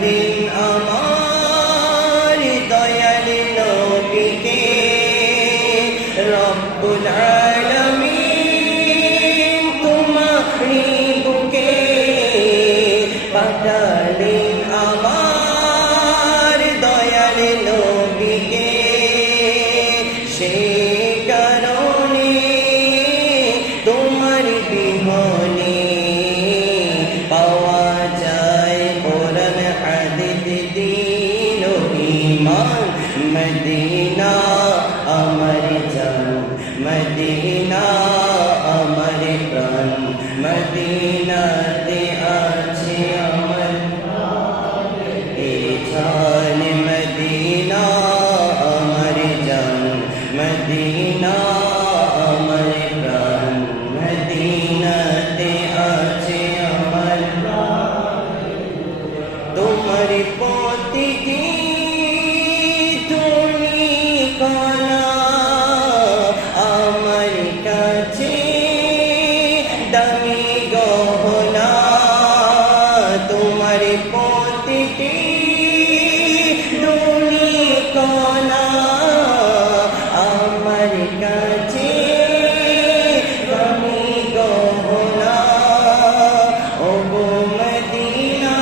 পাঠালেন আমার দয়াল নবীকে রব্বুল আলামিন তোমারই বুকে পাঠালেন আমার দয়াল নবীকে সেই কারণে তোমার বিহনে পাওয়া যায় কোরআন হাদিস দ্বীন ও ঈমান মদিনা আমার জান মদিনা আমার প্রাণ মদিনাতে আছে আমার এই জান মদিনা আমার জান মদিনা আমার প্রাণ মদিনাতে আছে আমার তোমার পথে তুমি কানা আমার কাছে দামি গহনা তোমার পথে তুমি কানা আমার কাছে দামি গহনা ও গো মদিনা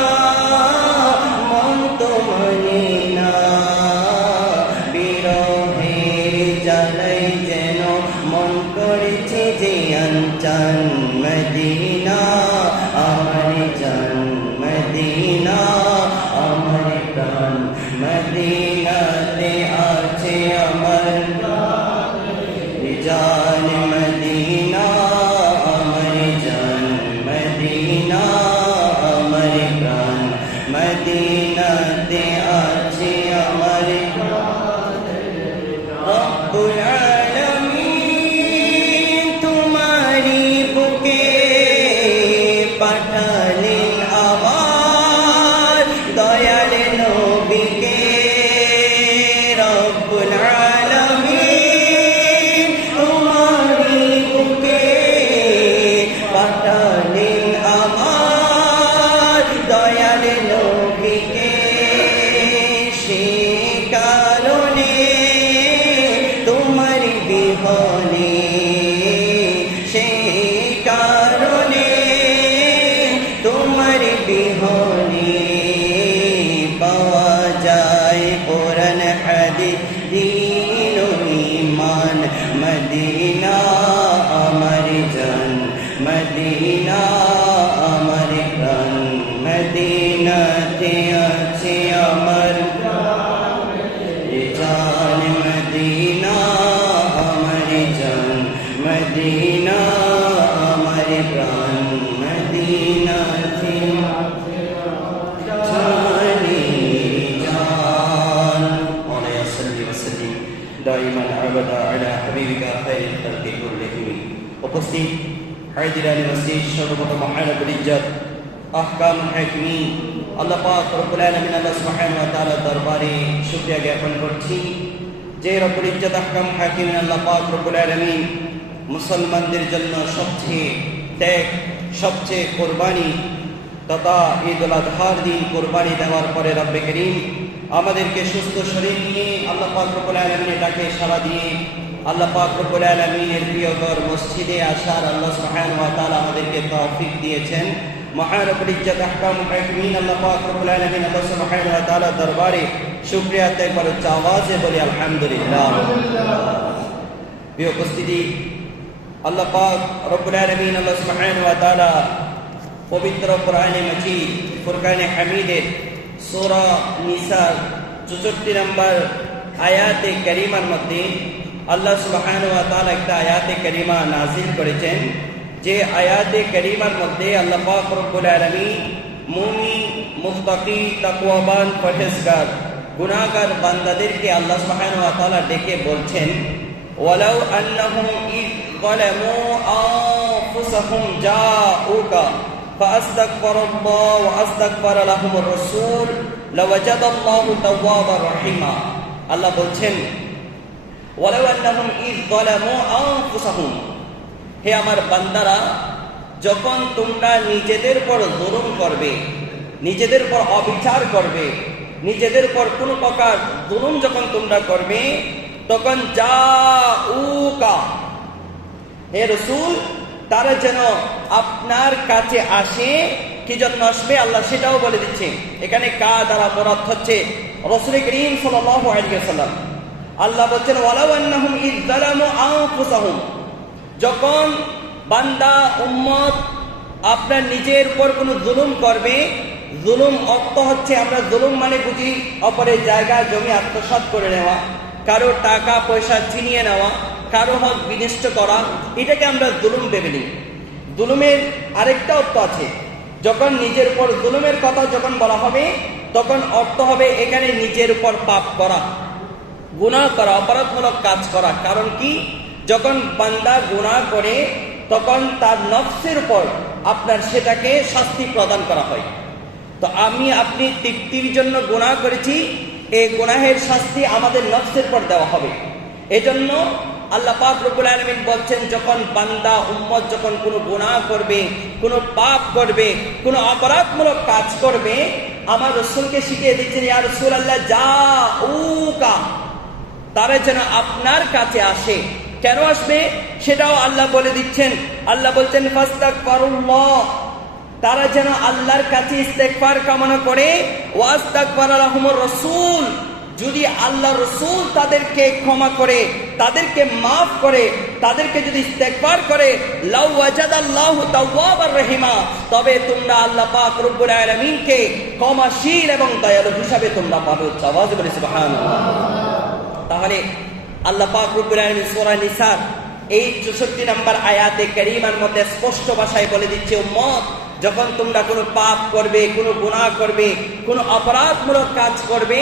মন তো মানে না বিরহের জ্বালাই যেন মন করেছে যে আনচান মদিনা আমার জান মদিনা আমার প্রাণ মদিনাতে আছে আমার জান মদিনা আমার জান মদিনা আমার প্রাণ মদিনাতে আছে আমার রব্বুল আলামিন তোমারই বুকে পাঠালেন আমার দয়াল নবীকে রব্বুল আলামিন তোমারই বুকে পাঠালেন আমার দয়াল নবীকে সেই কারণে তোমার বিহনে সেই কারণে তোমার বিহনে পাওয়া যায় কোরআন হাদিস দ্বীন ও ঈমান মদিনা আমার জান মদিনা আমার প্রাণ মদিনাতে আছে আমার জান মদিনা আমার জান মদিনা আমার প্রাণ মদিনাতে জানি জান ওয়া সাল্লি ওয়া সাল্লিম দাইমান আবাদা আলা হাবিবিকা খায়রুল খালকি কুল্লিহিম উপস্থিত হাজিরান মসজিদ সর্বপ্রথম মহানবুল ইজ্জত আহকাম হাকিমিন আল্লাহ পাক রব্বুল আলামিন আল্লাহ সুবহানাহু ওয়া তাআলা দরবারে শুকরিয়া জ্ঞাপন করছি যে রব্বুল ইজ্জত আহকাম হাকিমিন আল্লাহ পাক রব্বুল আলামিন মুসলমানদের জন্য সবচেয়ে ত্যাগ সবচেয়ে কোরবানি তথা ঈদুল আজহার দিন কোরবানি দেওয়ার পরে রব্বে করিম আমাদেরকে সুস্থ শরীর নিয়ে আল্লাহ পাক রব্বুল আলামিনের ডাকে সাড়া দিয়ে আল্লাহ পাক রব্বুল আলামিনের প্রিয় ঘর মসজিদে আসার আল্লাহ সুবহানাহু ওয়া তাআলা আমাদেরকে তৌফিক দিয়েছেন মহানবুল ইজ্জত আহকাম হাকিমিন আল্লাহ পাক রব্বুল আলামিন আল্লাহ সুবহানাহু ওয়া তাআলা দরবারে শুকরিয়া আদায় করে আওয়াজে বলি আলহামদুলিল্লাহ। প্রিয় উপস্থিতি আল্লাহ পাক রব্বুল আলামিন আল্লাহ সুবহানাহু ওয়া তাআলা পবিত্র কোরআনে মাজিদ ফুরকানে হামিদের সূরা নিসার 64 নম্বর আয়াতে কারিমার মধ্যে আল্লাহ সুবহানাহু ওয়া তাআলা একটা আয়াতে কারিমা নাযিল করেছেন যে আয়াতে কারিমার মধ্যে আল্লাহ পাক রব্বুল আলামিন মুমিন মুত্তাকি তাকওয়াবান পরহেজগার গুনাহগার বান্দাদেরকে আল্লাহ সুবহানাহু ওয়া তাআলা ডেকে বলছেন ওয়ালাউ আন্নাহুম ইয যালামু আনফুসাহুম জাউকা ফাআস্তাগফিরুল্লাহ ওয়া আস্তাগফারা লাহুমুর রাসূল লাওয়াজাদাল্লাহু তাওয়াবার রহিমা। আল্লাহ বলছেন ওয়ালাউ আন্নাহুম ইয যালামু আনফুসাহুম, হে আমার বান্দারা যখন তোমরা নিজেদের পর জুলুম করবে, নিজেদের উপর অবিচার করবে, নিজেদের উপর কোনো প্রকার জুলুম যখন তোমরা করবে, তখন জাউকা, হে রাসূল, তারা যেন আপনার কাছে আসে। কি জন্য আসবে আল্লাহ সেটাও বলে দিচ্ছে। এখানে কা দ্বারা মুরাদ হচ্ছে রাসূল করিম সাল্লাল্লাহু আলাইহি ওয়াসাল্লাম। আল্লাহ বলছেন ওয়ালাউ আন্নাহুম ইয যালামু আনফুসাহুম, যখন বান্দা উম্মত আপনার নিজের উপর কোনো জুলুম করবে, জুলুম অর্থ হচ্ছে, আমরা জুলুম মানে বুঝি অপরের জায়গা জমি আত্মসাৎ করে নেওয়া, কারো টাকা পয়সা ছিনিয়ে নেওয়া, কারো হক বিনষ্ট করা, এটাকে আমরা জুলুম ভেবে নিই। জুলুমের আরেকটা অর্থ আছে, যখন নিজের উপর জুলুমের কথা যখন বলা হবে, তখন অর্থ হবে এখানে নিজের উপর পাপ করা, গুনাহ করা, অপরাধমূলক কাজ করা। কারণ কি, যখন বান্দা গুনাহ করে তখন তার নফসের উপর আপনার সেটাকে শাস্তি প্রদান করা হয়। তো আমি আপনি তৃপ্তির জন্য গুনাহ করেছি, এই গুনাহের শাস্তি আমাদের নফসের উপর দেওয়া হবে। এজন্য আল্লাহ পাক রব্বুল আলামিন বলছেন, যখন বান্দা উম্মত যখন কোনো গুনাহ করবে, কোনো পাপ করবে, কোনো অপরাধমূলক কাজ করবে, আমার রাসূলকে শিখিয়ে দিচ্ছেন, ইয়া রাসূলুল্লাহ জাউকা, তারা যেন আপনার কাছে আসে। কেন আসবে সেটাও আল্লাহ বলে দিচ্ছেন। আল্লাহ বলছেন ফাস্তাগফিরুল্লাহ, তারা যেন আল্লাহর কাছে ইস্তেগফার কামনা করে। ওয়াস্তাগফারা লাহুমুর রাসূল, যদি আল্লাহ রাসূল তাদেরকে ক্ষমা করে, তাদেরকে মাফ করে, তাদেরকে যদি ইস্তেগফার করে, লাউ ওয়াজাদাল্লাহু তাওয়াবার রহিমা, তবে তোমরা আল্লাহ পাক রব্বুল আলামিনকে ক্ষমাশীল এবং দয়ালু হিসাবে তোমরা পাবে। আওয়াজ করে সুবহানাল্লাহ। তাহলে আল্লাহ পাক রব্বুল আলামিন সূরা নিসার এই 64 নম্বর আয়াতে কারীমার মধ্যে স্পষ্ট ভাষায় বলে দিচ্ছে, উম্মত, যখন তোমরা কোনো পাপ করবে, কোনো গুনাহ করবে, কোনো অপরাধমূলক কাজ করবে,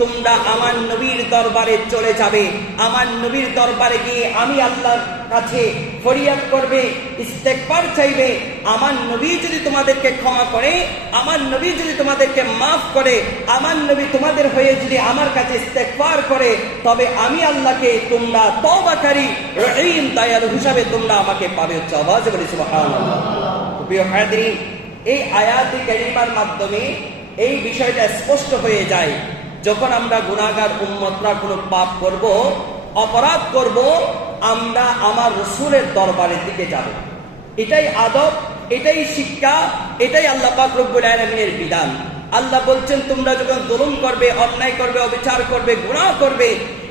তোমরা আমার নবীর দরবারে চলে যাবে। আমার নবীর দরবারে গিয়ে আমি আল্লাহর কাছে ফরিয়াদ করবে, ইস্তেগফার চাইবে। আমার নবী যদি তোমাদেরকে ক্ষমা করে, আমার নবী যদি তোমাদেরকে মাফ করে, আমার নবী তোমাদের হয়ে যদি আমার কাছে ইস্তেগফার করে, তবে আমি আল্লাহকে তোমরা তওবাকারী রহিম দয়ালু হিসাবে তোমরা আমাকে পাবে। আওয়াজ বলি সুবহানাল্লাহ। প্রিয় হাজিরিন, এই আয়াতে কারিমার মাধ্যমে এই বিষয়টা স্পষ্ট হয়ে যায়, যখন আমরা গুনাহগার উম্মতরা কোনো পাপ করব, অপরাধ করব, আমরা আমার রাসূলের দরবারের দিকে যাব। এটাই আদব, এটাই শিক্ষা, এটাই আল্লাহ পাক রব্বুল আলামিনের বিধান। আল্লাহ বলছেন, তোমরা যখন জুলুম করবে, অন্যায় করবে, অবিচার করবে, গুনাহ করবে,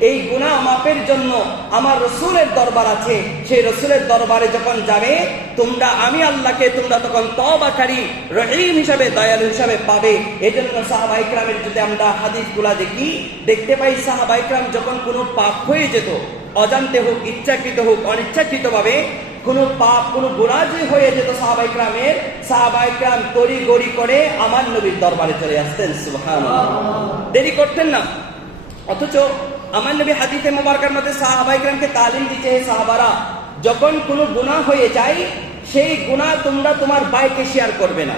এই গুনাহ মাপের জন্য আমার রাসূলের দরবার আছে। সেই রাসূলের দরবারে যখন যাবে, তোমরা আমি আল্লাহকে তোমরা তখন তওবাকারী রহিম হিসাবে, দয়ালু হিসাবে পাবে। এজন্য সাহাবায়ে কেরামের যদি আমরা হাদিসগুলা দেখি, দেখতে পাই সাহাবায়ে কেরাম যখন কোনো পাপ হয়ে যেত, অজান্তে হোক, ইচ্ছাকৃত হোক, অনিচ্ছাকৃতভাবে কোনো পাপ, কোনো গুনাহ যদি হয়ে যেত সাহাবায়ে কেরাম তড়িঘড়ি করে আমার নবীর দরবারে চলে আসতেন। সুবহানাল্লাহ। দেরি করতেন না। অথচ আমার নবী হাদিসে মুবারকার মধ্যে সাহাবায়ে কেরামকে তালিম দিতে, সাহাবারা যখন কোনো গুনাহ হয়ে যায়, সেই গুনাহ তোমরা তোমার ভাইকে শেয়ার করবে না,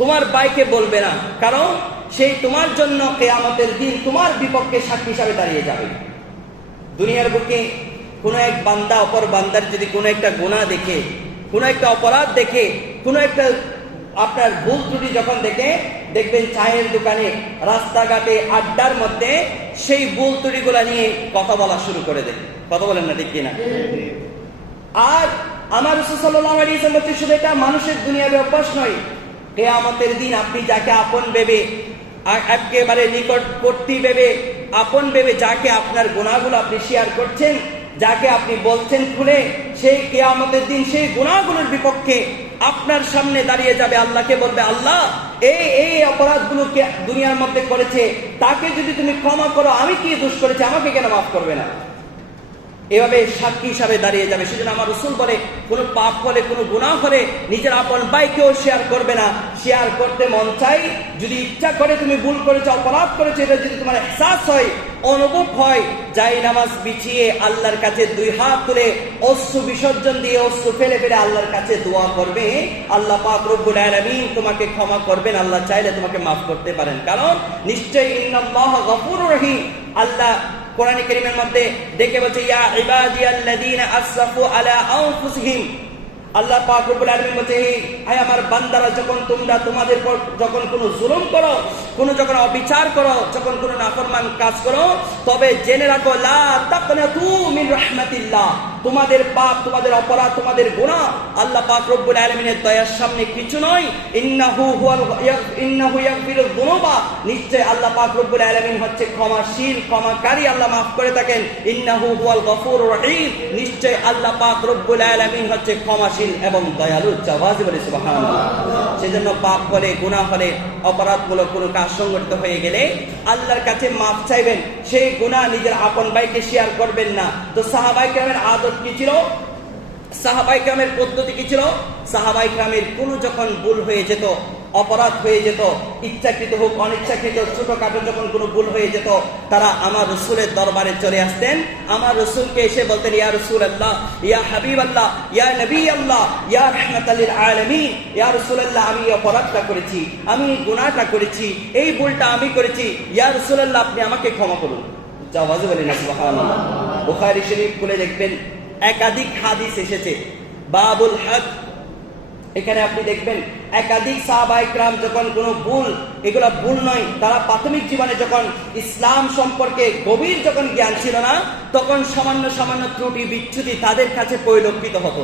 তোমার ভাইকে বলবে না, কারণ সেই তোমার জন্য কিয়ামতের দিন তোমার বিপক্ষে সাক্ষী হিসাবে দাঁড়িয়ে যাবে। দুনিয়ার বুকে কোনো এক বান্দা অপর বান্দার যদি কোনো একটা গুনাহ দেখে, কোনো একটা অপরাধ দেখে, কোনো একটা আপনার ভুল ত্রুটি যখন দেখে, দেখবেন চায়ের দোকানে, রাস্তাঘাটে, আড্ডার মধ্যে সেই ভুল ত্রুটিগুলা নিয়ে কথা বলা শুরু করে দেয়। কথা বলেন না, ঠিক কিনা? আর আমার রাসূল সাল্লাল্লাহু আলাইহি ওয়াসাল্লাম বলতে, শুধু এটা মানুষের দুনিয়ার অভ্যাস নয়, কিয়ামতের দিন আপনি যাকে আপন ভেবে, একেবারে নিকটবর্তী ভেবে, আপন ভেবে যাকে আপনার গুনাহগুলো আপনি শেয়ার করছেন, যাকে আপনি বলছেন খুলে, সেই কিয়ামতের দিন সেই গুনাহগুলোর বিপক্ষে আপনার সামনে দাঁড়িয়ে যাবে, আল্লাহকে বলবে, আল্লাহ এই অপরাধগুলোকে দুনিয়ার মধ্যে করেছে, তাকে যদি তুমি ক্ষমা করো, আমি কি দোষ করেছি, আমাকে কেন মাফ করবে না? এভাবে সাক্ষী হিসাবে দাঁড়িয়ে যাবে। সেজন্য আমার রাসূল বলে, কোনো পাপ হলে, কোনো গুনাহ হলে নিজের আপন ভাইকেও শেয়ার করবে না। শেয়ার করতে মন চাই, যদি ইচ্ছা করে তুমি ভুল করেছো, অপরাধ করেছো, এটা যদি তোমার ইহসাস হয়, অনুভব হয়, যাই নামাজ বিছিয়ে আল্লাহর কাছে দুই হাত তুলে অশ্রু বিসর্জন দিয়ে, অশ্রু ফেলে ফেলে আল্লাহর কাছে দোয়া করবে, আল্লাহ পাক রব্বুল আলামিন তোমাকে ক্ষমা করবেন। আল্লাহ চাইলে তোমাকে মাফ করতে পারেন, কারণ নিশ্চয়ই ইন্নাল্লাহা গফুরুর রহিম। আল্লাহ কোরআনে কারীমের মধ্যে ডেকে বলছে, ইয়া ইবাদিয়াল্লাযীনা আসরাফু আলা আনফুসিহিম, আল্লাহ পাক রব্বুল আলামিন বলছে, হে আমার বান্দারা, যখন তোমরা তোমাদের পর যখন কোনো জুলুম করো, কোনো যখন অবিচার করো, যখন কোনো নাফরমান কাজ করো, তবে জেনে রাখো লা তাকনাতু মিন রাহমাতিল্লাহ, তোমাদের পাপ, তোমাদের অপরাধ, তোমাদের গুনাহ আল্লাহ পাক রব্বুল আলামিনের দয়ার সামনে কিছু নয়। ইন্নাহু ইয়াগফিরুয যুনুবা, নিশ্চয় আল্লাহ পাক রব্বুল আলামিন হচ্ছে ক্ষমাশীল, ক্ষমাকারী, আল্লাহ মাফ করে থাকেন। ইন্নাহু হুয়াল গফুরুর রহিম, নিশ্চয় আল্লাহ পাক রব্বুল আলামিন হচ্ছে ক্ষমাশীল এবং দয়ালু। আওয়াজে বলে সুবহানাল্লাহ। সেজন্য পাপ হলে, গুনাহ হলে, অপরাধমূলক কোনো কাজ সংগঠিত হয়ে গেলে আল্লাহর কাছে মাফ চাইবেন। সেই গুনাহ নিজের আপন ভাইকে শেয়ার করবেন না। তো সাহাবায়ে কেরামের আদত কি ছিল? সাহাবায়ে কেরামের পদ্ধতি কি ছিল? সাহাবায়ে কেরামের কোনো যখন ভুল হয়ে যেত, অপরাধ হয়ে যেত, ইচ্ছাকৃত হোক অনিচ্ছাকৃত, ছোটখাটো যখন কোনো ভুল হয়ে যেত, তারা আমার রাসূলের দরবারে চলে আসতেন। আমার রাসূলকে এসে বলতেন, ইয়া রাসূলুল্লাহ, ইয়া হাবিবাল্লাহ, ইয়া নবী আল্লাহ, ইয়া রাহমাতাল লিল আলামিন, ইয়া রাসূলুল্লাহ, আমি এই অপরাধটা করেছি, আমি এই গুনাহটা করেছি, এই ভুলটা আমি করেছি, ইয়া রাসূলুল্লাহ, আপনি আমাকে ক্ষমা করুন। আওয়াজে বলেন না সুবহানাল্লাহ। বুখারী শরীফ খুলে দেখবেন, একাধিক হাদিস এসেছে বাবুল হক। এখানে আপনি দেখবেন একাধিক সাহাবায়ে কেরাম যখন কোনো ভুল, এগুলো ভুল নয়, তারা প্রাথমিক জীবনে যখন ইসলাম সম্পর্কে গভীর যখন জ্ঞান ছিল না, তখন সামান্য সামান্য ত্রুটি বিচ্যুতি তাদের কাছে পরিলক্ষিত হতো।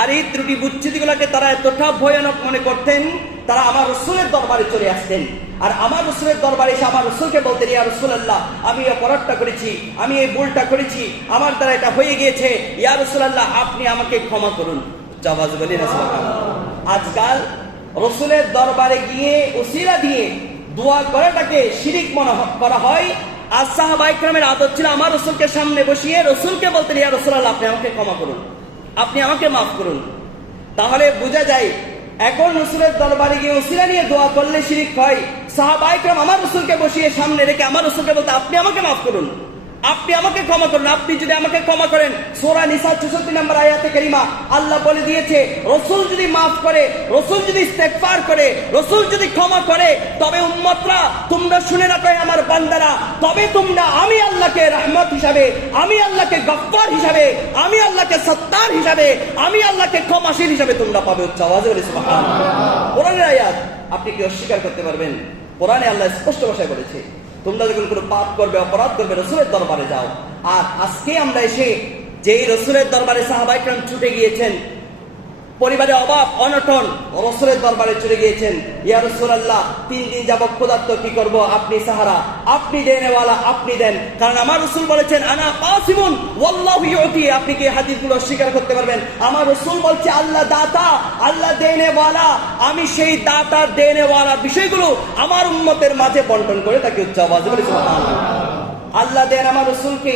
আর এই ত্রুটি বিচ্যুতিগুলোকে তারা এতটা ভয়ানক মনে করতেন, তারা আমার রাসূলের দরবারে চলে আসতেন। আর আমার রাসূলের দরবারে এসে আমার রাসূলকে বলতেন, ইয়া রাসূলুল্লাহ, আমি এই অপরাধটা করেছি, আমি এই ভুলটা করেছি, আমার দ্বারা এটা হয়ে গিয়েছে, ইয়া রাসূলুল্লাহ, আপনি আমাকে ক্ষমা করুন। আওয়াজ বলি না সুবহানাল্লাহ। আজকাল রাসূলের দরবারে গিয়ে উসিলা দিয়ে দোয়া করাটাকে শিরক মনে করা হয়। আর সাহাবায়ে কেরামের আদত ছিল আমার রাসূলকে সামনে বসিয়ে রাসূলকে বলতেন, ইয়া রাসূলুল্লাহ, আপনি আমাকে ক্ষমা করুন, আপনি আমাকে মাফ করুন। তাহলে বোঝা যায় এখন রাসূলের দরবারে গিয়ে উসিলা নিয়ে দোয়া করলে শিরক হয়। সাহাবায়ে কেরাম আমার রাসূলকে বসিয়ে সামনে রেখে আমার রাসূলকে বলতে, আপনি আমাকে মাফ করুন, আপনি আমাকে ক্ষমা করুন। আপনি যদি আমাকে ক্ষমা করেন, সূরা নিসা 64 নম্বর আয়াতে কারিমা আল্লাহ বলে দিয়েছে, রাসূল যদি মাফ করে, রাসূল যদি ইস্তেগফার করে, রাসূল যদি ক্ষমা করে, তবে উম্মতরা তোমরা শুনে রাখো আমার বান্দারা, তবে তোমরা আমি আল্লাহকে রহমত হিসাবে, আমি আল্লাহকে গফফার হিসাবে, আমি আল্লাহকে সত্তার হিসাবে, আমি আল্লাহকে ক্ষমাশীল হিসাবে তোমরা পাবে। আওয়াজে বলে সুবহানাল্লাহ। কোরআনের আয়াত, আপনি কি অস্বীকার করতে পারবেন? কোরআনে আল্লাহ স্পষ্ট ভাষায় বলেছে, তোমরা যখন কোনো পাপ করবে, অপরাধ করবে, রাসূলের দরবারে যাও। আর আজকে আমরা এসে যেই রাসূলের দরবারে সাহাবায়ে কেরাম ছুটে গিয়েছেন, পরিবারে অভাব অনটন, রাসূলের দরবারে চলে গিয়েছেন, ইয়া রাসূলুল্লাহ, 3 দিন যাবত ক্ষুধার্ত, কি করব? আপনি সাহারা, আপনি দেনেওয়ালা, আপনি দেন। কারণ আমার রাসূল বলেছেন, আনা কাসিমুন ওয়াল্লাহু ইউতি। আপনি কি হাদিসগুলো স্বীকার করতে পারবেন? আমার রাসূল বলছে, আল্লাহ দাতা, আল্লাহ দেনেওয়ালা, আমি সেই দাতা দেনেওয়ালা বিষয়গুলো আমার উম্মতের মাঝে বন্টন করে থাকি। আওয়াজ বলে সুবহানাল্লাহ। আল্লাহ দেন আমার রাসূলকে,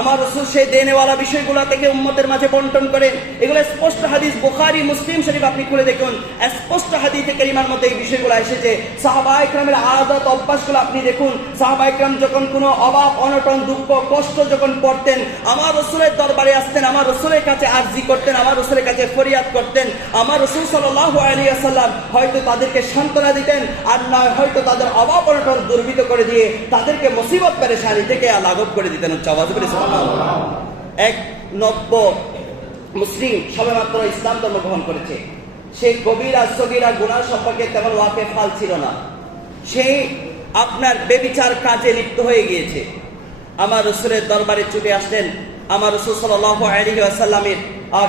আমার রাসূল সেই দেনেওয়ালা বিষয়গুলো থেকে উম্মতের মাঝে বন্টন করেন। এগুলো স্পষ্ট হাদিস, বুখারী মুসলিম শরীফ আপনি খুলে দেখুন, স্পষ্ট হাদিসে কারিমার মধ্যে এই বিষয়গুলো এসেছে। সাহাবায়ে কেরামের আদত অভ্যাসগুলো আপনি দেখুন। সাহাবায়ে কেরাম যখন কোনো অভাব অনটন, দুঃখ কষ্ট যখন পড়তেন, আমার রাসূলের দরবারে আসতেন, আমার রাসূলের কাছে আরজি করতেন, আমার রাসূলের কাছে ফরিয়াদ করতেন। আমার রাসূল সাল্লাল্লাহু আলাইহি ওয়াসাল্লাম হয়তো তাদেরকে সান্ত্বনা দিতেন, আর নয় হয়তো তাদের অভাব অনটন দুর্বিত করে দিয়ে তাদেরকে মুসিবত পেরেশানি থেকে লাঘব করে দিতেন। আওয়াজ করে এক নব্য মুসলিম সবেমাত্র ইসলাম ধর্ম গ্রহণ করেছে, সে কবিরা সগীরা গুনাহ সম্পর্কে তেমন ওয়াকিফাল ছিল না, সে আপনার বেবিচার কাজে লিপ্ত হয়ে গিয়েছে। আমার রাসূলের দরবারে ছুটে আসলেন। আমার রাসূল সাল্লাল্লাহু আলাইহি ওয়াসাল্লামের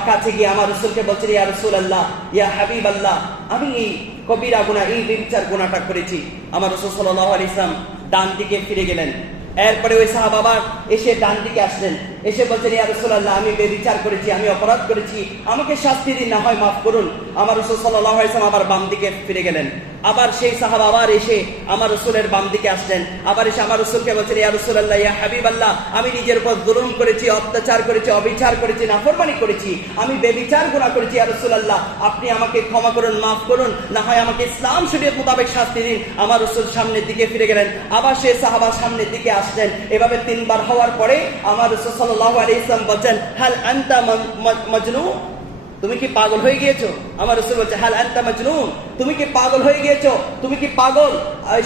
কাছে গিয়ে আমার রাসূলকে বলছেন, ইয়া রাসূলুল্লাহ, ইয়া হাবিবাল্লাহ, আমি এই কবিরা গুনাহ, এই বেবিচার গুনাহটা করেছি। আমার রাসূল সাল্লাল্লাহু আলাইহি ওয়াসাল্লাম ডান দিকে ফিরে গেলেন। এরপরে ওই সাহাবা আবার এসে ডান দিকে আসলেন, এসে বলছেন, ইয়া রাসূলুল্লাহ, আমি বেবিচার করেছি, আমি অপরাধ করেছি, আমাকে শাস্তি দিন, না হয় মাফ করুন। আমার রাসূল সাল্লাল্লাহু আলাইহি ওয়াসাল্লাম আবার বাম দিকে ফিরে গেলেন। আবার সেই সাহাবা আবার এসে আমার রাসূলের বাম দিকে আসলেন, আবার এসে আমার রাসূলকে বলছেন, ইয়া রাসূলুল্লাহ, ইয়া হাবিবাল্লাহ, আমি নিজের উপর জুলুম করেছি, অত্যাচার করেছি, অবিচার করেছি, নাফরমানি করেছি, আমি বেবিচার গুনাহ করেছি, ইয়া রাসূলুল্লাহ, আপনি আমাকে ক্ষমা করুন, মাফ করুন, না হয় আমাকে ইসলাম শরীয়ত মোতাবেক শাস্তি দিন। আমার রাসূল সামনের দিকে ফিরে গেলেন, আবার সেই সাহাবা সামনের দিকে আসলেন। এভাবে 3 বার হওয়ার পরে আমার রাসূল সাল্লাল্লাহু আলাইহি ওয়াসাল্লাম বলেন, হাল আনতা মাজনুন, তুমি কি পাগল হয়ে গিয়েছো? আমার রাসূল বলছে হাল আনতা মাজনুন, তুমি কি পাগল হয়ে গিয়েছো, তুমি কি পাগল?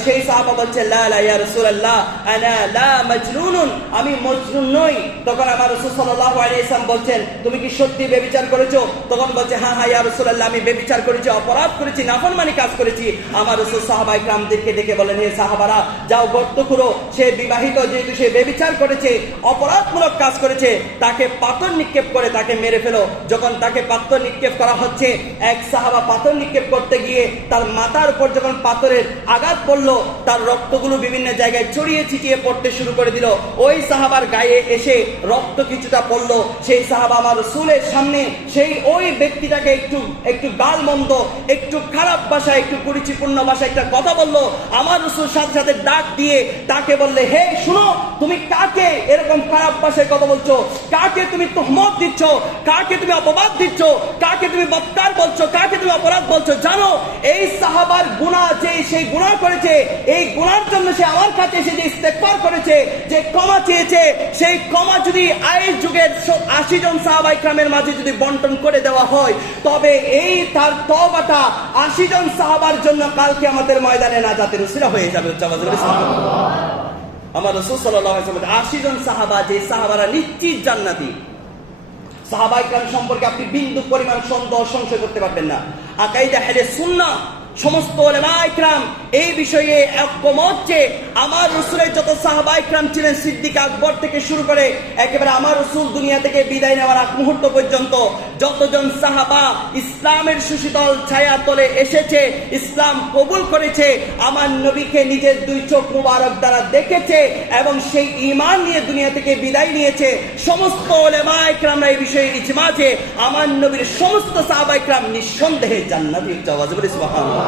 সেই সাহাবা বলছে লা লা ইয়া রাসূলুল্লাহ আনা লা মাজনুন, আমি মজনুন নই। তখন আমার রাসূল সাল্লাল্লাহু আলাইহি ওয়াসাল্লাম বলছেন তুমি কি সত্যি ব্যভিচার করেছো? তখন বলছে হ্যাঁ হ্যাঁ ইয়া রাসূলুল্লাহ, আমি ব্যভিচার করেছি, অপরাধ করেছি, নাফরমানি কাজ করেছি। আমার রাসূল সাহাবায়ে কিরামদেরকে ডেকে বলেন হে সাহাবারা, যাও গর্ত খুঁড়ো, সে বিবাহিত, যেহেতু সে ব্যভিচার করেছে, অপরাধমূলক কাজ করেছে, তাকে পাথর নিক্ষেপ করে তাকে মেরে ফেলো। যখন তাকে পাথর নিক্ষেপ করা হচ্ছে, এক সাহাবা পাথর নিক্ষেপ করতে গিয়ে তার মাথার উপর যখন পাথরের আঘাত পড়লো, তার রক্তগুলো বিভিন্ন জায়গায় ছড়িয়ে ছিটিয়ে পড়তে শুরু করে দিল। ওই সাহাবার গায়ে এসে রক্ত কিছুটা পড়লো। সেই সাহাবা আমার রাসূলের সামনে সেই ওই ব্যক্তিটাকে একটু গালমন্দ, একটু খারাপ ভাষায়, একটু কুরুচিপূর্ণ ভাষায় একটা কথা বললো। আমার রাসূল সাথে সাথে ডাক দিয়ে তাকে বললে হে শুনো, তুমি কাকে এরকম খারাপ ভাষায় কথা বলছো? কাকে তুমি তুহমত দিচ্ছ? কাকে তুমি অপবাদ দিচ্ছ? কাকে তুমি বদকার বলছো? কাকে তুমি অপরাধ বলছো? জানো এই সাহাবার গুনাহ, যে সেই গুনাহ করেছে, এই গুনার জন্য সে আমার কাছে এসে যে ইস্তেগফার করেছে, যে ক্ষমা চেয়েছে, সেই ক্ষমা যদি আয়ের যুগের 80 জন সাহাবায়ে কিরামের মাঝে যদি বন্টন করে দেওয়া হয়, তবে এই তার তওবাটা 80 জন সাহাবার জন্য কালকে আমাদের ময়দানে নাজাতের উসিলা হয়ে যাবে। আমার রাসূল সাল্লাল্লাহু আলাইহি ওয়াসাল্লাম 80 জন সাহাবা, যে সাহাবারা নিশ্চিত জান্নাতি। সাহাবায়ে কিরাম সম্পর্কে আপনি বিন্দু পরিমাণ সন্দেহ সংশয় করতে পারবেন না। আকাইদা আহলে সুন্নাহ সমস্ত উলামায়ে কিরাম এই বিষয়ে একমত যে আমার রাসূলের যত সাহাবায়ে কিরাম ছিলেন, সিদ্দিক আকবর থেকে শুরু করে একেবারে আমার রাসূল দুনিয়া থেকে বিদায় নেওয়ার আগ মুহূর্ত পর্যন্ত যতজন সাহাবা ইসলামের সুশীতল ছায়ার তলে এসেছে, ইসলাম কবুল করেছে, আমার নবীকে নিজের দুই চোখ মুবারক দ্বারা দেখেছে এবং সেই ঈমান নিয়ে দুনিয়া থেকে বিদায় নিয়েছে, সমস্ত উলামায়ে কিরামরা এই বিষয়ে ইজমা যে আমার নবীর সমস্ত সাহাবায়ে কিরাম নিঃসন্দেহে জান্নাতি। সুবহানাল্লাহ,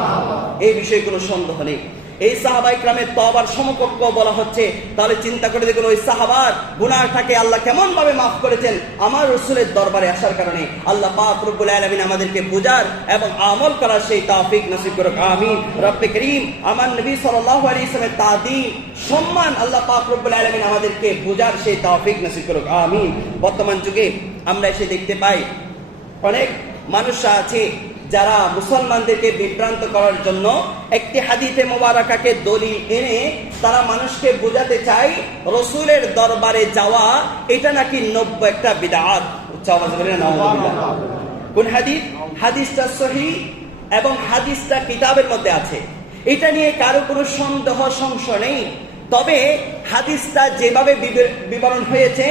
এই বিষয়ে কোনো সন্দেহ নেই। এই সাহাবায়ে কিরামের তওবার সমকক্ষ বলা হচ্ছে, তাহলে চিন্তা করে দেখুন ওই সাহাবার গুনাহটাকে আল্লাহ কেমন ভাবে মাফ করেছেন আমার রাসূলের দরবারে আসার কারণে। আল্লাহ পাক রব্বুল আলামিন আমাদেরকে বুঝার এবং আমল করার সেই তৌফিক নসিব করুক, আমিন। রব্বে করিম আমার নবী সাল্লাল্লাহু আলাইহি ওয়াসাল্লামের তাদিম সম্মান আল্লাহ পাক রব্বুল আলামিন আমাদেরকে বুঝার সেই তৌফিক নসিব করুক, আমিন। বর্তমান যুগে আমরা এসে দেখতে পাই অনেক মানুষরা আছে যারা মুসলমানদেরকে বিভ্রান্ত করার জন্য একটি হাদিসে মোবারকাকে দলিল এনে তারা মানুষকে বোঝাতে চায় রাসূলের দরবারে যাওয়া এটা নাকি নব্য একটা বিদআত। কোন হাদিস? হাদিসটা সহিহ এবং হাদিসটা কিতাবের মধ্যে আছে, এটা নিয়ে কারো কোনো সন্দেহ সংশয় নেই। তবে হাদিসটা যেভাবে বিবরণ হয়েছে,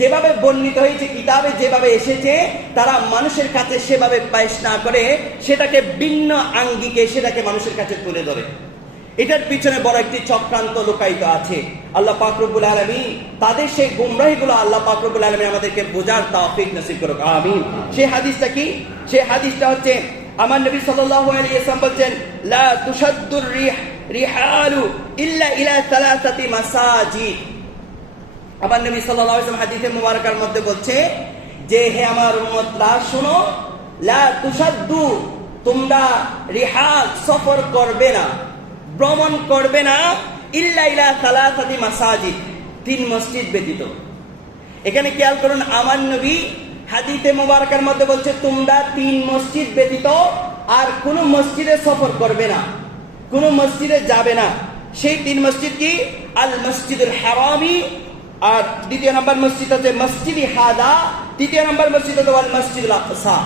যেভাবে বর্ণিত হয়েছে, কিতাবে যেভাবে এসেছে, তারা মানুষের কাছে সেভাবে পেশ না করে সেটাকে ভিন্ন আঙ্গিকে সেটাকে মানুষের কাছে তুলে ধরে। এটার পিছনে বড় একটি চক্রান্ত লুকায়িত আছে। আল্লাহ পাক রব্বুল আলামিন তাদের সেই গুমরাহিগুলো আল্লাহ পাক রব্বুল আলামিন আমাদেরকে বোঝার তৌফিক নসিব করুক, আমিন। সেই হাদিসটা কি? সেই হাদিসটা হচ্ছে আমার নবী সাল্লাল্লাহু আলাইহি ওয়াসাল্লাম বলেন লা তুশাদ্দুর রিহালু ইল্লা ইলা সালাসাতি মাসাজিদ। আমার নবী সাল্লাল্লাহু আলাইহি ওয়াসাল্লাম হাদিসে মুবারকার মধ্যে বলছে যে হে আমার উম্মতরা শোনো, লা তুশাদ্দু, তোমরা রিহাল সফর করবে না, ভ্রমণ করবে না, ইল্লা ইলা সালাসাতি মাসাজিদ, 3 মসজিদ ব্যতীত। এখানে খেয়াল করুন, আমার নবী হাদিসে মুবারকার মধ্যে বলছে তোমরা 3 মসজিদ ব্যতীত আর কোন মসজিদে সফর করবে না, কোন মসজিদে যাবে না। সেই 3 মসজিদ কি? আল মসজিদুল হারামি, আর দ্বিতীয় নম্বর মসজিদ হচ্ছে মসজিদে হাদা, তৃতীয় নম্বর মসজিদ হচ্ছে আল মসজিদুল আকসা।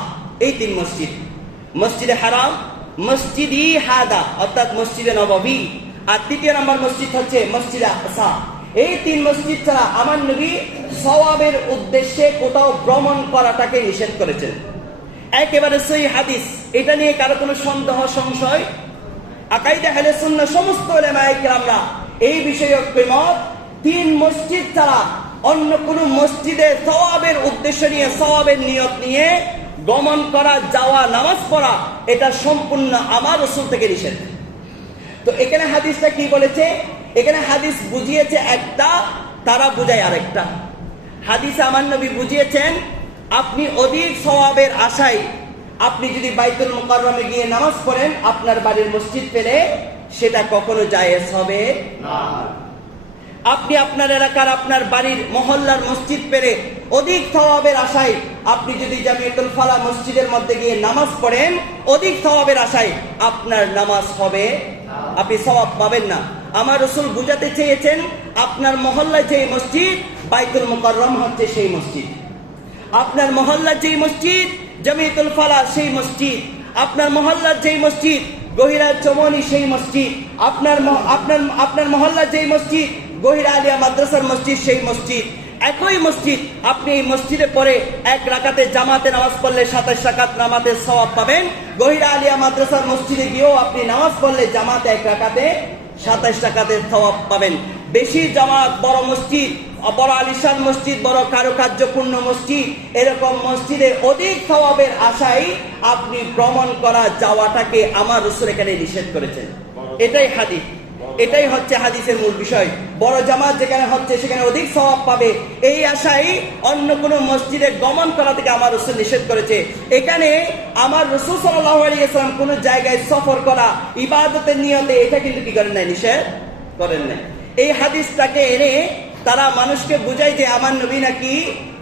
এই 3 মসজিদ, মসজিদে হারাম, মসজিদে হাদা অর্থাৎ মসজিদে নববী, আর তৃতীয় নম্বর মসজিদ হচ্ছে মসজিদে আকসা। এই 3 মসজিদ ছাড়া আমার নবী সওয়াবের উদ্দেশ্যে কোথাও ভ্রমণ করাটাকে নিষেধ করেছেন। একেবারে সহিহ হাদিস, এটা নিয়ে কারো কোনো সন্দেহ সংশয়? আকাইদা আহলে সুন্নাহ সমস্ত উলামায়ে কিরামরা এই বিষয়ে ঐকমত, 3 মসজিদ ছাড়া অন্য কোন মসজিদে সওয়াবের উদ্দেশ্য নিয়ে, সওয়াবের নিয়ত নিয়ে গমন করা, যাওয়া, নামাজ পড়া, এটা সম্পূর্ণ আমার রাসূল থেকে নিষেধ। তো এখানে হাদিসটা কি বলেছে? এখানে হাদিস বুঝিয়েছে একটা, তারা বুঝায় আরেকটা। হাদিসে আমার নবী বুঝিয়েছেন আপনি অধিক সওয়াবের আশায় আপনি যদি বাইতুল মুকাররমে গিয়ে নামাজ পড়েন, আপনার বাড়ির মসজিদ পেলে সেটা কখনো জায়েজ হবে না। আপনি আপনার এলাকার, আপনার বাড়ির, মহল্লার মসজিদ পেরে অধিক সওয়াবের আশায় আপনি যদি জামিয়াতুল ফালাহ মসজিদের মধ্যে গিয়ে নামাজ পড়েন, অধিক সওয়াবের আশায় আপনার নামাজ হবে, আপনি সওয়াব পাবেন না। আমার রাসূল বুঝাতে চেয়েছেন, আপনার মহল্লায় যে মসজিদ, বাইতুল মুকাররম হচ্ছে সেই মসজিদ। আপনার মহল্লার যেই মসজিদ, জামিয়াতুল ফালাহ সেই মসজিদ। আপনার মহল্লার যেই মসজিদ, গহিরা চমনি সেই মসজিদ। আপনার মহল্লার যেই মসজিদ, গহিরা আলিয়া মাদ্রাসার মসজিদ সেই মসজিদ। একই মসজিদ, আপনি এই মসজিদে পড়ে এক রাকাতে জামাতে নামাজ পড়লে 27 রাকাত নামাজের সওয়াব পাবেন। গহিরা আলিয়া মাদ্রাসার মসজিদে গিয়েও আপনি নামাজ পড়লে জামাতে এক রাকাতে 27 রাকাতের সওয়াব পাবেন। বেশি জামাত, বড় মসজিদ, বড় আলিশান মসজিদ, বড় কারুকার্যপূর্ণ মসজিদ, এরকম মসজিদে অধিক সওয়াবের আশায় আপনি ভ্রমণ করা যাওয়াটাকে আমার রাসূল এখানে নিষেধ করেছেন। এটাই হাদিস, এটাই হচ্ছে হাদিসের মূল বিষয়। বড় জামাত যেখানে হচ্ছে সেখানে অধিক সওয়াব পাবে, এই আশায় অন্য কোন মসজিদে গমন করা থেকে আমার রাসূল নিষেধ করেছে। এখানে আমার রাসূল সাল্লাল্লাহু আলাইহি ওয়াসাল্লাম কোন জায়গায় সফর করা ইবাদতের নিয়তে, এটা কিন্তু কি করেন নাই, নিষেধ করেন নাই। এই হাদিসটাকে এনে তারা মানুষকে বুঝায় যে আমার নবী নাকি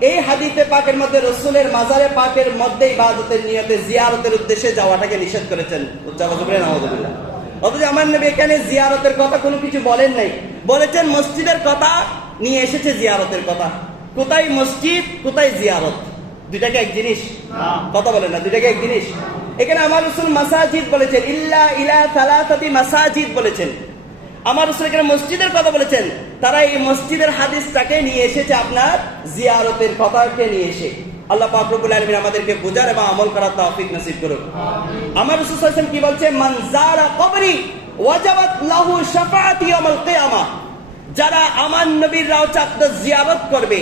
এই হাদিসে পাকের মধ্যে রাসূলের মাজারে পাকের মধ্যে ইবাদতের নিয়তে জিয়ারতের উদ্দেশ্যে যাওয়াটাকে নিষেধ করেছেন। নাউযুবিল্লাহ। অথচ আমার নবী এখানে জিয়ারতের কথা কোনো কিছু বলেন নাই, বলেছেন মসজিদের কথা, নিয়ে এসেছে জিয়ারতের কথা। কোথায় মসজিদ, কোথায় জিয়ারত? দুইটাকে এক জিনিস? কথা বলেন না, দুইটাকে এক জিনিস। এখানে আমার রাসূল মাসাজিদ বলেছেন, ইল্লা ইলা সালাসাতি মাসাজিদ বলেছেন। আমার রাসূল এখানে মসজিদের কথা বলেছেন, তারা এই মসজিদের হাদিসটাকে নিয়ে এসেছে আপনার জিয়ারতের কথাকে নিয়ে এসে। আল্লাহ পাক রব্বুল আলামিন আমাদেরকে বুঝার এবং আমল করার তৌফিক নসিব করুন। আমার রাসূল সাল্লাল্লাহু আলাইহি ওয়াসাল্লাম কি বলছে, মান যারা কবরি ওয়াজাবাত লাহু শাফাআতি ইয়াউমাল কিয়ামা। যারা আমার নবীর রওজা জিয়ারত করবে,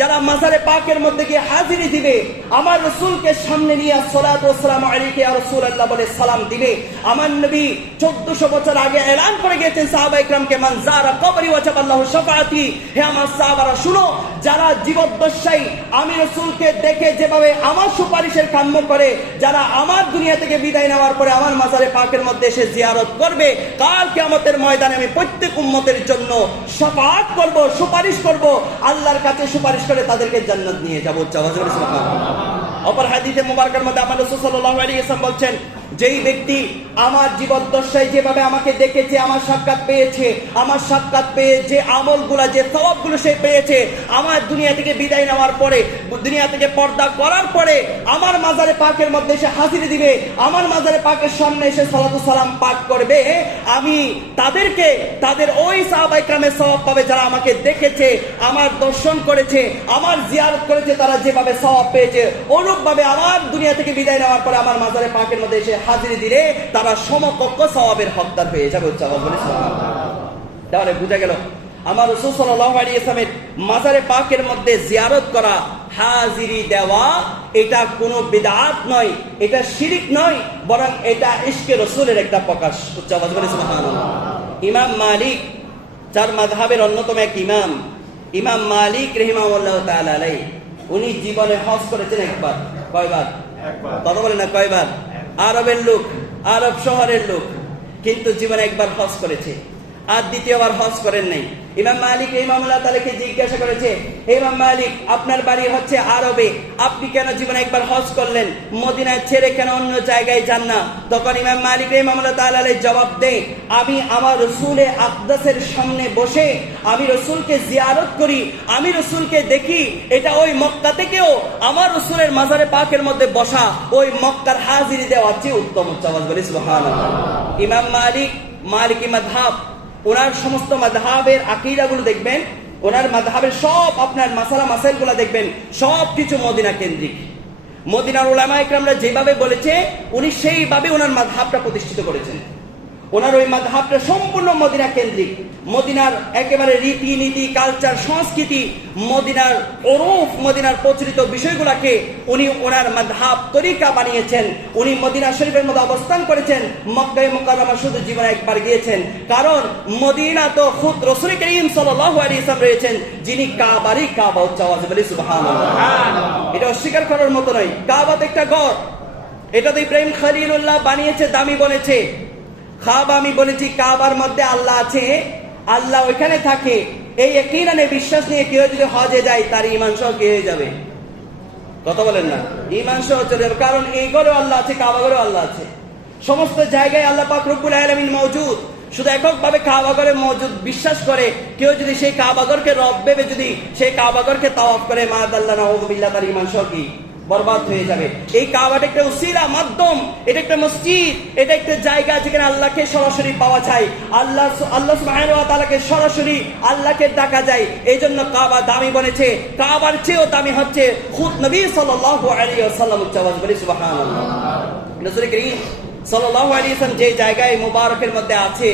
যারা মাজারে পাকের মধ্যে গিয়ে হাজিরি দিবে, আমার রাসূলকে সামনে নিয়ে আসসালাতু ওয়াসসালামু আলাইকা ইয়া রাসূলুল্লাহ বলে সালাম দিবে। আমার নবী 1400 বছর আগে এলান করে গিয়েছেন সাহাবা ইকরামকে, মান যারা কবরি ওয়াজাবাল্লাহু শাফাআতি। হে আমার সাহাবারা শুনো, যারা জীবদ্দশায় আমি রাসূলকে দেখে যেভাবে আমার সুপারিশের কাম্য করে, যারা আমার দুনিয়া থেকে বিদায় নেওয়ার পরে আমার মাজারে পাকের মধ্যে এসে জিয়ারত করবে, কাল কিয়ামতের ময়দানে আমি প্রত্যেক উম্মতের জন্য শাফাআত করব, সুপারিশ করব, আল্লাহর কাছে সুপারিশ করে তাদেরকে জান্নাত নিয়ে যাব। অপর হাদিসে মুবারকের মধ্যে আমার রাসূল সাল্লাল্লাহু আলাইহি ওয়াসাল্লাম বলছেন, যেই ব্যক্তি আমার জীবদ্দশায় যেভাবে আমাকে দেখেছে, আমার সাক্ষাৎ পেয়েছে, আমার সাক্ষাৎ পেয়ে যে আমলগুলা, যে সওয়াবগুলো সে পেয়েছে, আমার দুনিয়া থেকে বিদায় নেওয়ার পরে, দুনিয়া থেকে পর্দা করার পরে আমার মাজারে পাকের মধ্যে এসে হাজিরি দিবে, আমার মাজারে পাকের সামনে এসে সালাতু সালাম পাঠ করবে, আমি তাদেরকে তাদের ওই সাহাবা ইকরামের সওয়াব পাবে যারা আমাকে দেখেছে, আমার দর্শন করেছে, আমার জিয়ারত করেছে, তারা যেভাবে সওয়াব পেয়েছে, অনুরূপভাবে আমার দুনিয়া থেকে বিদায় নেওয়ার পরে আমার মাজারে পাকের মধ্যে এসে হাজিরি দিলে তারা সমকক্ষ সওয়াবের হকদার হয়ে যাবে। তাহলে বুঝা গেল আমার রাসূল সাল্লাল্লাহু আলাইহি ওয়াসাল্লামের মাজারে পাকের মধ্যে জিয়ারত করা, হাজিরি দেওয়া, এটা কোনো বিদআত নয়, এটা শিরক নয়, বরং এটা ইশকে রাসূলের একটা প্রকাশ। সুবহানাল্লাহ। ইমাম মালিক, যার মাযহাবের অন্যতম এক ইমাম, ইমাম মালিক রাহিমাহুল্লাহ তাআলা আলাইহি, উনি জীবনে হজ করেছেন একবার। কয়বার? কথা বলেন না, কয়বার? আরবের লোক, আরব শহরের লোক, কিন্তু জীবনে একবার হজ করেছে, আর দ্বিতীয়বার হজ করেন নাই। ইমাম মালিক রাহিমাহুল্লাহ তাআলাকে জিজ্ঞাসা করেছে, ইমাম মালিক, আপনার বাড়ি হচ্ছে আরবে, আপনি কেন জীবনে একবার হজ করলেন, মদিনায় ছেড়ে কেন অন্য জায়গায় যান না? তখন ইমাম মালিক রাহিমাহুল্লাহ তাআলা জবাব দেয়, আমি আমার রাসূলে আকদাসের সামনে বসে আমি রাসূলকে জিয়ারত করি, আমি রাসূলকে দেখি, এটা ওই মক্কা থেকেও আমার রাসূলের মাজারে পাকের মধ্যে বসা, ওই মক্কার হাজিরি দেওয়ার চেয়ে উত্তম। সুবহানাল্লাহ। ইমাম মালিক, মালিকি মাযহাব, ওনার সমস্ত মাযহাবের আকীদাগুলো দেখবেন, ওনার মাযহাবের সব আপনার মাসালা মাসাইলগুলো দেখবেন, সব কিছু মদিনা কেন্দ্রিক। মদিনার উলামা ইকরামরা যেভাবে বলেছে, উনি সেইভাবে ওনার মাযহাবটা প্রতিষ্ঠিত করেছেন। ওনার ওই মাযহাবটা সম্পূর্ণ মদিনা কেন্দ্রিক। মদিনার একেবারে রীতি নীতি, কালচার, সংস্কৃতি, মদিনার ওরফ, মদিনার প্রচলিত বিষয়গুলোকে উনি ওনার মাযহাব তরিকা বানিয়েছেন। উনি মদিনা শরীফের মধ্যে অবস্থান করেছেন, মক্কায়ে মুকাররমা শুধু জীবনে একবার গিয়েছেন, কারণ মদিনা তো খুদ রাসূল করিম সাল্লাল্লাহু আলাইহি ওয়াসাল্লাম রয়েছেন, যিনি কাবারই কাবা। সুবহানাল্লাহ। এটা অস্বীকার করার মতো নয়। কাবা তো একটা ঘর, এটা তো ইব্রাহিম খলিলুল্লাহ বানিয়েছে, দামি বলেছে। কাবা, আমি বলেছি কাবার মধ্যে আল্লাহ আছে, আল্লাহ ওইখানে থাকে, এই ইয়াকিনান, এই বিশ্বাস নিয়ে কেউ যদি হজে যায় তার ঈমান সহ কি হয়ে যাবে? কথা বলেন না, ঈমান সহ চলে যাবে। কারণ এই ঘরেও আল্লাহ আছে, কাবা ঘরেও আল্লাহ আছে, সমস্ত জায়গায় আল্লাহ পাক রব্বুল আলামিন মওজুদ। শুধু এককভাবে কাবা ঘরে মওজুদ বিশ্বাস করে কেউ যদি সেই কাবা ঘরকে রব ভেবে যদি সেই কাবা ঘরকে তাওয়াফ করে, মাআদাল্লাহ নাউযু বিল্লাহ, তার ঈমান সহ কি বরবাদ হয়ে যাবে। এই কাবাটা একটা উসিলা, মাধ্যম, এটা একটা মসজিদ, এটা একটা জায়গা যেখানে আল্লাহকে সরাসরি পাওয়া যায়, আল্লাহ সুবহানাহু ওয়া তাআলাকে সরাসরি আল্লাহকে ডাকা যায়। এই জন্য কাবা দামি বনেছে। কাবার চেয়েও দামি হচ্ছে খুদ নবী সাল্লাল্লাহু আলাইহি ওয়াসাল্লাম। বলি সুবহানাল্লাহ। রাসূল করিম সাল্লাল্লাহু আলাইহি ওয়াসাল্লাম যে জায়গায় মুবারকের মধ্যে আছে,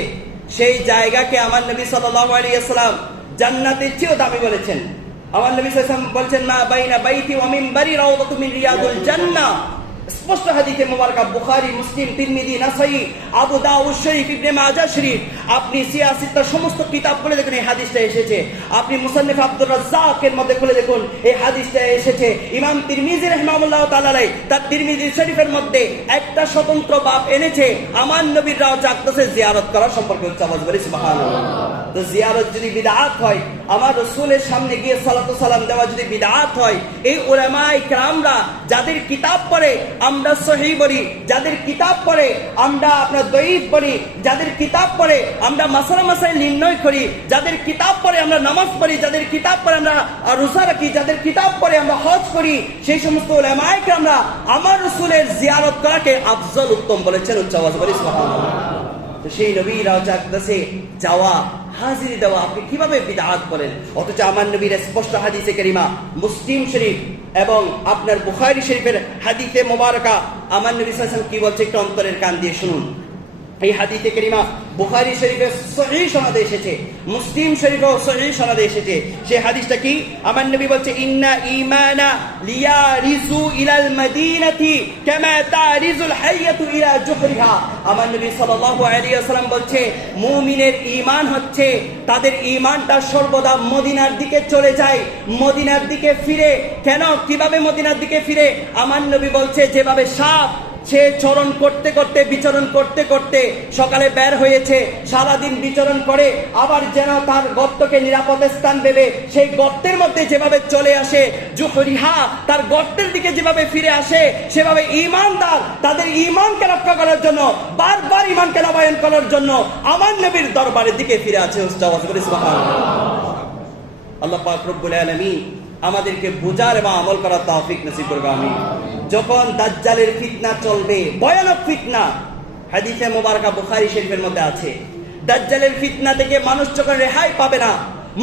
সেই জায়গাকে আমার নবী সাল্লাল্লাহু আলাইহি ওয়াসাল্লাম জান্নাতের চেয়েও দামি বলেছেন। আমার নবী সাল্লাল্লাহু আলাইহি ওয়াসাল্লাম বলছেন, মা বাইনা বাইতি ওয়া মিনবারি রাউদাতুম মিন রিয়াদুল জান্নাহ। স্পষ্ট হাদিসে মুবারকা, বুখারী, মুসলিম, তিরমিজি, নাসাঈ, আবু দাউদ শরীফ, ইবনে মাজাহ শরীফ, আপনি সিয়াসিতা সমস্ত কিতাব খুলে দেখুন এই হাদিসটা এসেছে। আপনি মুসান্নিফ আব্দুর রাজ্জাকের মধ্যে খুলে দেখুন এই হাদিসটা এসেছে। ইমাম তিরমিজি রাহিমাহুল্লাহ তাআলা তার তিরমিজি শরীফের মধ্যে একটা স্বতন্ত্র বাব এনেছে আমার নবীর রওজা আকদাসে জিয়ারত করা সম্পর্কে। আওয়াজ বলি সুবহানাল্লাহ। তো জিয়ারত যদি বিদআত হয়, আমার রাসূলের সামনে গিয়ে সালাতু সালাম দেওয়া যদি বিদআত হয়, এই উলামায়ে কেরামরা যাদের কিতাব পড়ে আমরা সহিহ বলি, যাদের কিতাব পড়ে আমরা আপনার দঈফ বলি, যাদের কিতাব পড়ে আমরা মাসালা মাসাইল নির্ণয় করি, যাদের কিতাব পড়ে আমরা নামাজ পড়ি, যাদের কিতাব পড়ে আমরা রোজা রাখি, যাদের কিতাব পড়ে আমরা হজ করি, সেই সমস্ত উলামায়ে কেরামরা আমার রাসূলের জিয়ারত করাকে আফজল, উত্তম বলেছেন। উচ্চ আওয়াজে বলি সুবহানাল্লাহ। তো সেই নবীর রওজা আকদাসে যাওয়া, হাজিরি দেওয়া আপনি কিভাবে বিদআত করেন? অথচ আমার নবীর স্পষ্ট হাদিসে কারিমা, মুসলিম শরীফ এবং আপনার বুখারী শরীফের হাদিসে মোবারকা আমার নবী সাল্লাল্লাহু আলাইহি ওয়াসাল্লাম কি বলছে একটু অন্তরের কান দিয়ে শুনুন। এই হাদিসে কারিমা বুখারী শরীফে সহিহ সনদে এসেছে, মুসলিম শরীফেও সহিহ সনদে এসেছে। সেই হাদিসটা কি? আমার নবী বলছে, ইন্না ঈমানা লিয়ারিজু ইলাল মাদিনাতি কামা তারিজুল হাইয়াতু ইলা জুহরিহা। আমার নবী সাল্লাল্লাহু আলাইহি ওয়াসাল্লাম বলছে, মুমিনের ঈমান হচ্ছে তাদের ঈমানটা সর্বদা মদিনার দিকে চলে যায়, মদিনার দিকে ফিরে। কেন, কিভাবে মদিনার দিকে ফিরে? আমার নবী বলছে, যেভাবে সাপ সে চরণ করতে করতে বিচরণ করতে করতে সকালে বের হয়েছে, সারাদিন বিচরণ করে আবার যেন তার গর্তকে নিরাপদ স্থান দেবে, সেই গর্তের মধ্যে যেভাবে চলে আসে, জুহরিহা তার গর্তের দিকে যেভাবে ফিরে আসে, সেভাবে ঈমানদার তাদের ঈমানকে রক্ষা করার জন্য, বারবার ঈমানকে নবায়ন করার জন্য আমার নবীর দরবারের দিকে ফিরে আছে। আল্লাহ পাক রব্বুল আলামিন আমাদেরকে বুঝার এবং আমল করার তৌফিক নসিব করুন, আমিন। যখন দাজ্জালের ফিতনা চলবে, ভয়ানক ফিতনা, হাদিসে মুবারকা বুখারী শরীফের মধ্যে আছে, দাজ্জালের ফিতনা থেকে মানুষ যখন রেহাই পাবে না,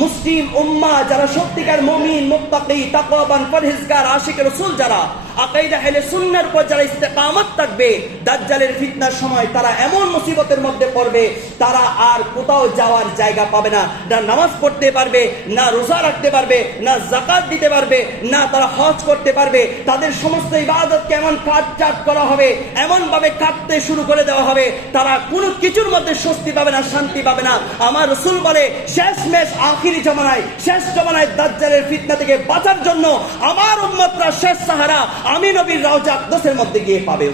মুসলিম উম্মাহ যারা সত্যিকার মুমিন, মুত্তাকি, তাকওয়াবান, পরহেজগার, আশিক রাসূল, যারা আকীদা আহলে সুন্নাহর উপর যারা ইস্তেকামত থাকবে, দাজ্জালের ফিতনার সময় তারা এমন মুসিবতের মধ্যে পড়বে, তারা আর কোথাও যাওয়ার জায়গা পাবে না। না নামাজ পড়তে পারবে, না রোজা রাখতে পারবে, না যাকাত দিতে পারবে, না তারা হজ করতে পারবে। তাদের সমস্ত ইবাদতকে এমন কাটছাঁট করা হবে, এমন ভাবে কাটতে শুরু করে দেওয়া হবে, তারা কোনো কিছুর মধ্যে স্বস্তি পাবে না, শান্তি পাবে না। আমার রাসূল বলে, শেষমেশ আখিরি জামানায়, শেষ জামানায় দাজ্জালের ফিতনা থেকে বাঁচার জন্য আমার উম্মতরা শেষ সাহারা আমি নবীর রওজা আকদাসের মধ্যে গিয়ে পাবে।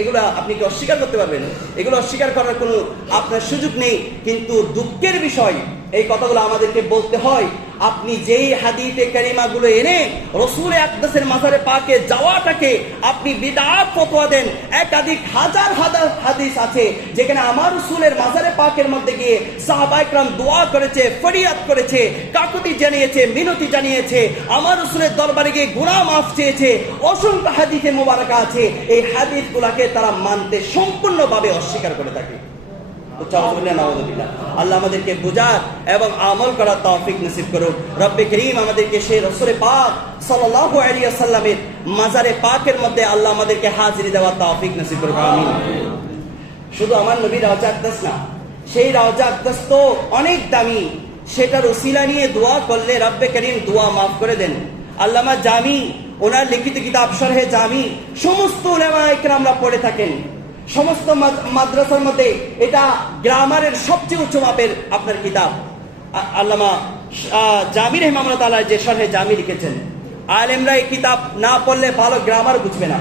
এগুলো আপনি কি অস্বীকার করতে পারবেন? এগুলো অস্বীকার করার কোনো আপনার সুযোগ নেই। কিন্তু দুঃখের বিষয়, এই কথাগুলো আমাদেরকে বলতে হয়। আপনি যেই হাদিসে কারিমাগুলো এনে রাসূল আকদাসের মাজারে পাকে যাওয়াটাকে আপনি বিদআত ফতোয়া দেন, একাধিক হাজার হাজার হাদিস আছে যেখানে আমার রাসূলের মাজারে পাকের মধ্যে গিয়ে সাহাবায়ে কেরাম দোয়া করেছে, ফরিয়াদ করেছে, কাকুতি জানিয়েছে, মিনতি জানিয়েছে, আমার রাসূলের দরবারে গিয়ে গুনাহ মাফ চেয়েছে। অসংখ্য হাদিসে মুবারকা আছে। এই হাদিসগুলোকে তারা মানতে সম্পূর্ণভাবে অস্বীকার করে থাকে। আল্লাহ আমাদেরকে বুঝার এবং আমল করার তৌফিক নসিব করুন। রব্বে করিম আমাদেরকে সেই রাসূল পাক সাল্লাল্লাহু আলাইহি ওয়াসাল্লামের মাজারে পাকের মধ্যে আল্লাহ আমাদেরকে হাজিরি দেওয়ার তৌফিক নসিব করুন, আমিন। শুধু আমার নবীর রওজা আকদাস না, সেই রওজা আকদাস তো অনেক দামি, সেটার ওসিলা নিয়ে দোয়া করলে রব্বে করিম দোয়া মাফ করে দেন। আল্লামা জামি ওনার লিখিত কিতাব শরহে জামি সমস্ত উলামায়ে কেরামরা পড়ে থাকেন। সমস্ত মাদ্রাসার মধ্যে এটা গ্রামারের সবচেয়ে উচ্চ মাপের আপনার কিতাব। আল্লামা জামি রাহিমাহুল্লাহ তাআলা যে শরহে জামি লিখেছেন, আলেমরা এই কিতাব না পড়লে ভালো গ্রামার বুঝবে না।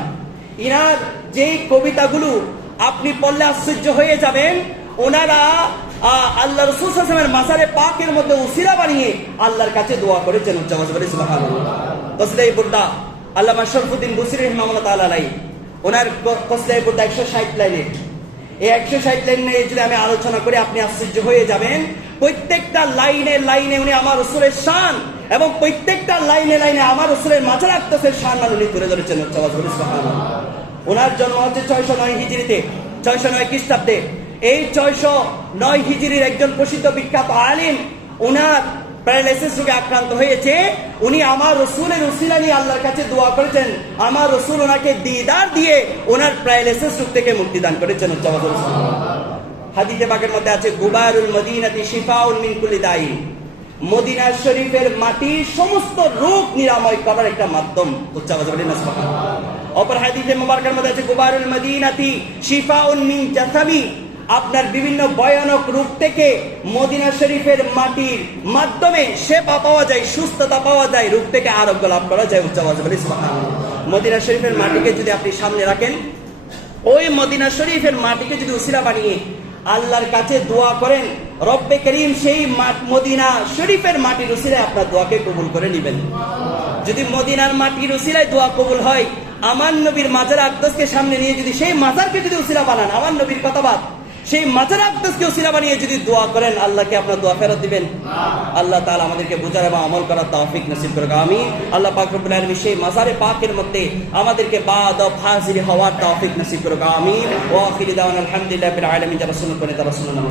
ইনার যেই কবিতাগুলো আপনি পড়লে আশ্চর্য হয়ে যাবেন, ওনারা আল্লাহ রাসূল সাল্লাল্লাহু আলাইহি ওয়াসাল্লামের মাজারে পাকের মধ্যে উসিলা বানিয়ে আল্লাহর কাছে দোয়া করেছেন। সুবহানাল্লাহ। কসিদায়ে বুরদা আল্লামা শরফুদ্দীন বুসরি রাহমাতুল্লাহ তাআলা আলাইহি, ওনার কসিদায়ে বুরদা 160 লাইনের। এই 160 লাইন নিয়ে যদি আমি আলোচনা করি আপনি আশ্চর্য হয়ে যাবেন। প্রত্যেকটা লাইনে লাইনে উনি আমার রাসূলের শান এবং প্রত্যেকটা লাইনে লাইনে আমার রাসূলের মাজার আকদাসের শান উনি তুলে ধরেছেন। সুবহানাল্লাহ। ওনার জন্ম হচ্ছে 609 হিজরিতে, 609 খ্রিস্টাব্দে। এই 609 হিজরির একজন প্রসিদ্ধ বিখ্যাত আলিম, ওনার প্যারালাইসিস রোগে আক্রান্ত হয়েছে। উনি আমার রাসূলের উসিলা নিয়ে আল্লাহর কাছে দোয়া করেছেন। আমার রাসূল ওনাকে দিদার দিয়ে ওনার প্যারালাইসিস রোগ থেকে মুক্তি দান করেছেন। হাদিসে পাকের মধ্যে আছে গুবারুল মদিনাতি শিফাউন মিন কুল্লি দাইন, মদিনা শরীফের মাটি সমস্ত রোগ নিরাময় করার একটা মাধ্যম। অপর হাদিসে মুবারকের মধ্যে আছে গুবারুল মদিনাতি শিফাউন মিন জাসামি, আপনার বিভিন্ন ভয়ানক রোগ থেকে মদিনা শরীফের মাটির মাধ্যমে সেবা পাওয়া যায়, সুস্থতা পাওয়া যায়, রোগ থেকে আরোগ্য লাভ করা যায়। মদিনা শরীফের মাটিকে যদি আপনি সামনে রাখেন, ওই মদিনা শরীফের মাটিকে যদি উসিলা বানিয়ে আল্লাহর কাছে দোয়া করেন, রব্বে করিম সেই মদিনা শরীফের মাটির উসিলায় আপনার দোয়াকে কবুল করে নেবেন। যদি মদিনার মাটির উসিলায় দোয়া কবুল হয়, আমার নবীর মাজার আকদাসকে সামনে নিয়ে যদি সেই মাজারকে যদি উসিলা বানান, আমার নবীর কথাবাদ, সেই মাজার আকদাসকে উসিলা বানিয়ে যদি দোয়া করেন, আল্লাহকে আপনার দোয়া ফেরত দিবেন। আল্লাহ তাআলা আমাদেরকে বুঝার এবং আমল করার তৌফিক নসিব করুক। আমিন। আল্লাহ পাক রব্বুল আলামিন সেই মাজারে পাকের মধ্যে আমাদেরকে বাদ ও হাজির হওয়ার তৌফিক নসিব করুক। আমিন। ওয়া আখিরু দাওয়ানা আলহামদুলিল্লাহি রাব্বিল আলামিন। রাসূলুল্লাহ